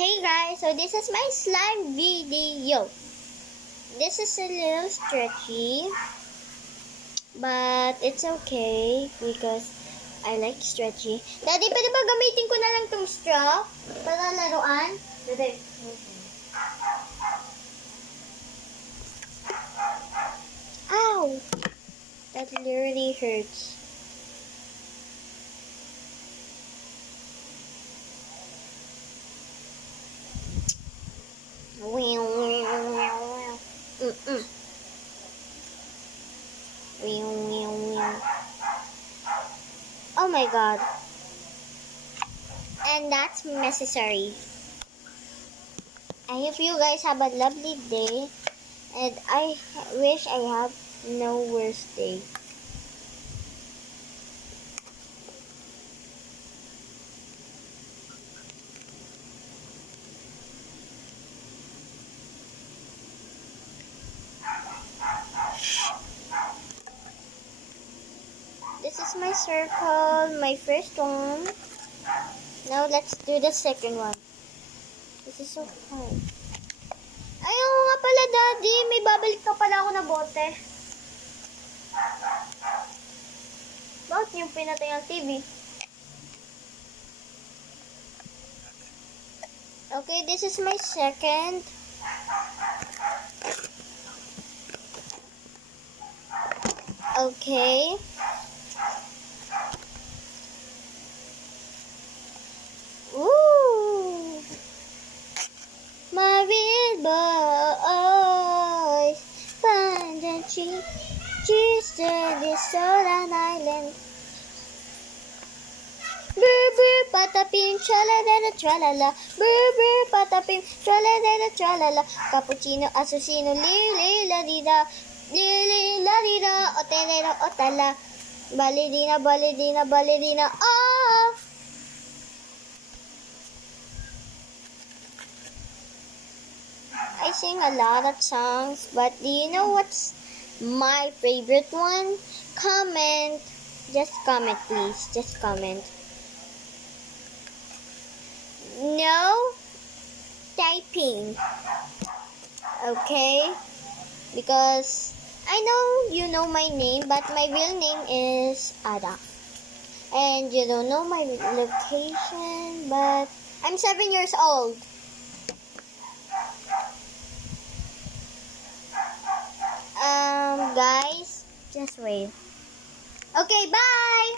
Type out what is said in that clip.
Hey guys, so this is my slime video. This is a little stretchy, but it's okay because I like stretchy. Daddy, pwede ba gamitin ko na lang tong straw para laruan? Daddy. Ow! That literally hurts. Oh my god. And that's necessary. I hope you guys have a lovely day. And I wish I have no worse day. This is my circle, my first one. Now let's do the second one. This is so hard. Ayaw nga pala, Daddy. May babalik ka pala ako na bote. Bakit yung pinatay ang TV? Okay, this is my second. Okay. Ooh. My real boys find a tree. Just this on island. Brr brr patapim tralalala tralala. Brr brr patapim tralalala tralala. Cappuccino assassino lili la dida. Lili la dida otelera otala. Ballerina ballerina ballerina oh. I sing a lot of songs, but do you know what's my favorite one? Comment. Just comment, please. Just comment. No typing. Okay? Because I know you know my name, but my real name is Ada. And you don't know my location, but I'm 7 years old. Guys, just wait. Okay, bye!